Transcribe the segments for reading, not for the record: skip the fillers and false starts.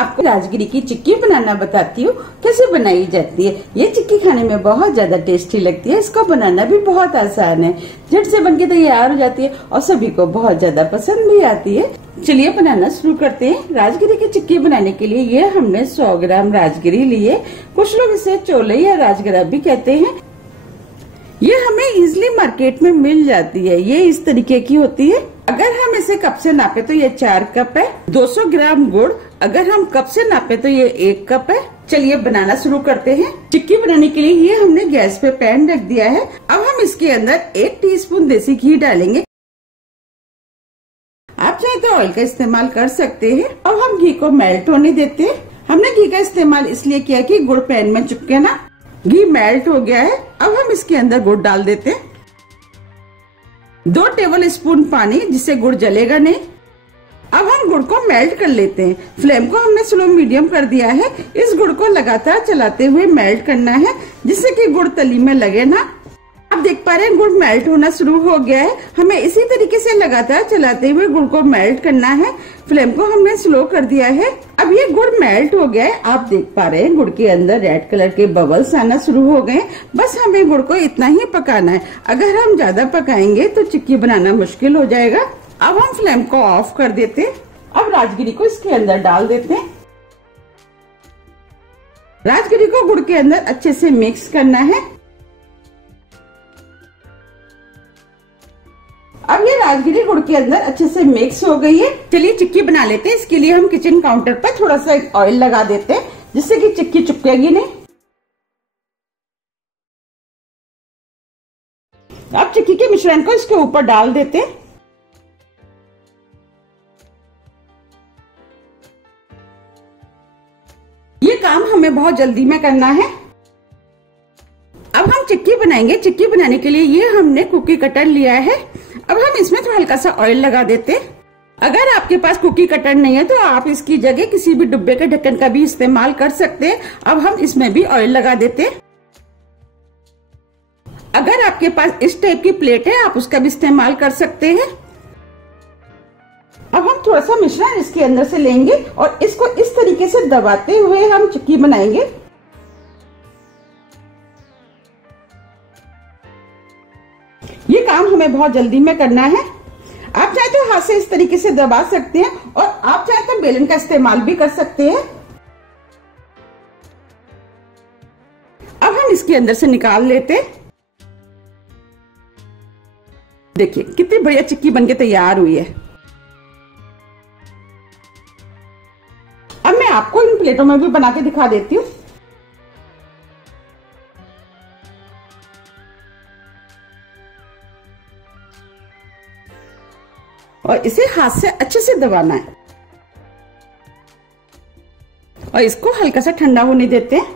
आपको राजगिरी की चिक्की बनाना बताती हूँ कैसे बनाई जाती है। ये चिक्की खाने में बहुत ज्यादा टेस्टी लगती है। इसको बनाना भी बहुत आसान है, झट से बनके तैयार हो जाती है और सभी को बहुत ज्यादा पसंद भी आती है। चलिए बनाना शुरू करते हैं। राजगिरी की चिक्की बनाने के लिए ये हमने 100 ग्राम राजगिरी लिए। कुछ लोग इसे चोले या राजगिरा भी कहते हैं। ये हमें इजीली मार्केट में मिल जाती है। ये इस तरीके की होती है। अगर हम इसे कप से नापे तो ये 4 कप है। 200 ग्राम गुड़ अगर हम कप से नापे तो ये 1 कप है। चलिए बनाना शुरू करते हैं। चिक्की बनाने के लिए ये हमने गैस पे पैन रख दिया है। अब हम इसके अंदर 1 टीस्पून देसी घी डालेंगे। आप चाहे तो ऑयल का इस्तेमाल कर सकते हैं। अब हम घी को मेल्ट होने देते हैं। हमने घी का इस्तेमाल इसलिए किया कि गुड़ पैन में चिपके ना। घी मेल्ट हो गया है। अब हम इसके अंदर गुड़ डाल देते हैं। 2 टेबल स्पून पानी, जिससे गुड़ जलेगा नहीं। अब हम गुड़ को मेल्ट कर लेते हैं। फ्लेम को हमने स्लो मीडियम कर दिया है। इस गुड़ को लगातार चलाते हुए मेल्ट करना है, जिससे कि गुड़ तली में लगे ना। आप देख पा रहे हैं गुड़ मेल्ट होना शुरू हो गया है। हमें इसी तरीके से लगातार चलाते हुए गुड़ को मेल्ट करना है। फ्लेम को हमने स्लो कर दिया है। अब ये गुड़ मेल्ट हो गया है। आप देख पा रहे हैं गुड़ के अंदर रेड कलर के बबल्स आना शुरू हो गए। बस हमें गुड़ को इतना ही पकाना है। अगर हम ज्यादा पकाएंगे तो चिक्की बनाना मुश्किल हो जाएगा। अब हम फ्लेम को ऑफ कर देते हैं। अब राजगिरी को इसके अंदर डाल देते हैं। राजगिरी को गुड़ के अंदर अच्छे से मिक्स करना है। अब ये राजगिरी गुड़ के अंदर अच्छे से मिक्स हो गई है। चलिए चिक्की बना लेते हैं। इसके लिए हम किचन काउंटर पर थोड़ा सा ऑयल लगा देते हैं, जिससे कि चिक्की चिपकेगी नहीं। अब चिक्की के मिश्रण को इसके ऊपर डाल देते हैं। ये काम हमें बहुत जल्दी में करना है। अब हम चिक्की बनाएंगे। चिक्की बनाने के लिए ये हमने कुकी कटर लिया है। अब हम इसमें थोड़ा हल्का सा ऑयल लगा देते हैं। अगर आपके पास कुकी कटर नहीं है तो आप इसकी जगह किसी भी डिब्बे के ढक्कन का भी इस्तेमाल कर सकते हैं। अब हम इसमें भी ऑयल लगा देते हैं। अगर आपके पास इस टाइप की प्लेट है आप उसका भी इस्तेमाल कर सकते हैं। अब हम थोड़ा सा मिश्रण इसके अंदर से लेंगे और इसको इस तरीके से दबाते हुए हम चिक्की बनाएंगे। ये काम हमें बहुत जल्दी में करना है। आप चाहे तो हाथ से इस तरीके से दबा सकते हैं और आप चाहे तो बेलन का इस्तेमाल भी कर सकते हैं। अब हम इसके अंदर से निकाल लेते हैं। देखिए कितनी बढ़िया चिक्की बनके तैयार हुई है। अब मैं आपको इन प्लेटों में भी बना के दिखा देती हूँ। और इसे हाथ से अच्छे से दबाना है और इसको हल्का सा ठंडा होने देते हैं।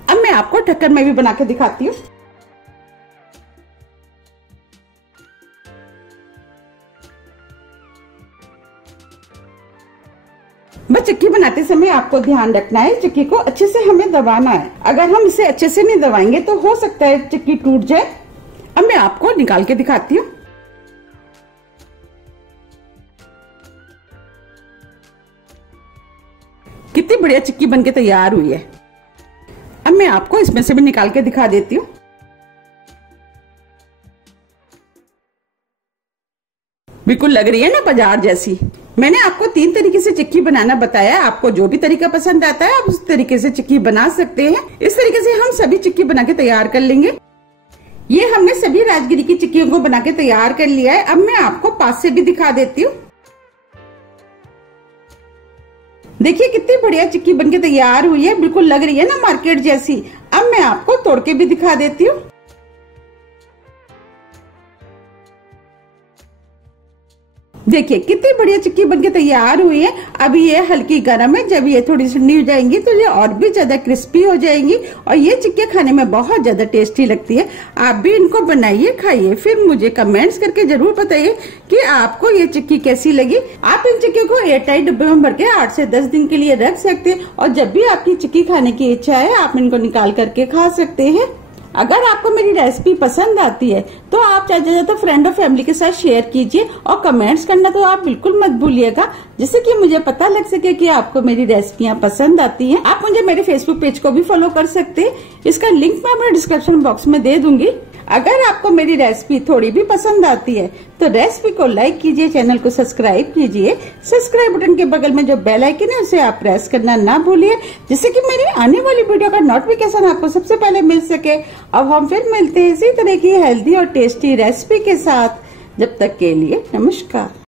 अब मैं आपको ढक्कन में भी बना के दिखाती हूँ। बस चिक्की बनाते समय आपको ध्यान रखना है, चिक्की को अच्छे से हमें दबाना है। अगर हम इसे अच्छे से नहीं दबाएंगे तो हो सकता है चिक्की टूट जाए। अब मैं आपको निकाल के दिखाती हूँ। कितनी बढ़िया चिक्की बनके तैयार हुई है। अब मैं आपको इसमें से भी निकाल के दिखा देती हूँ। बिल्कुल लग रही है ना बाजार जैसी। मैंने आपको 3 तरीके से चिक्की बनाना बताया। आपको जो भी तरीका पसंद आता है आप उस तरीके से चिक्की बना सकते हैं। इस तरीके से हम सभी चिक्की बना के तैयार कर लेंगे। ये हमने सभी राजगिरी की चिक्कियों को बना के तैयार कर लिया है। अब मैं आपको पास से भी दिखा देती हूँ। देखिए कितनी बढ़िया चिक्की बनके तैयार हुई है। बिल्कुल लग रही है ना मार्केट जैसी। अब मैं आपको तोड़ के भी दिखा देती हूँ। देखिए कितनी बढ़िया चिक्की बनके तैयार हुई है। अभी ये हल्की गर्म है। जब ये थोड़ी ठंडी हो जाएंगी तो ये और भी ज्यादा क्रिस्पी हो जाएंगी और ये चिक्की खाने में बहुत ज्यादा टेस्टी लगती है। आप भी इनको बनाइए, खाइए, फिर मुझे कमेंट्स करके जरूर बताइए कि आपको ये चिक्की कैसी लगी। आप इन चिक्की को एयरटाइट डिब्बे में भर के 8 से 10 दिन के लिए रख सकते हैं और जब भी आपकी चिक्की खाने की इच्छा है आप इनको निकाल करके खा सकते हैं। अगर आपको मेरी रेसिपी पसंद आती है तो आप ज्यादा से ज्यादा फ्रेंड और फैमिली के साथ शेयर कीजिए और कमेंट्स करना तो आप बिल्कुल मत भूलिएगा, जिससे कि मुझे पता लग सके कि आपको मेरी रेसिपियां पसंद आती हैं। आप मुझे मेरे फेसबुक पेज को भी फॉलो कर सकते हैं, इसका लिंक मैं अपने डिस्क्रिप्शन बॉक्स में दे दूंगी। अगर आपको मेरी रेसिपी थोड़ी भी पसंद आती है तो रेसिपी को लाइक कीजिए, चैनल को सब्सक्राइब कीजिए। सब्सक्राइब बटन के बगल में जो बेल आइकन है उसे आप प्रेस करना ना भूलिए, जिससे कि मेरी आने वाली वीडियो का नोटिफिकेशन आपको सबसे पहले मिल सके। अब हम फिर मिलते हैं इसी तरह की हेल्दी और टेस्टी रेसिपी के साथ। जब तक के लिए नमस्कार।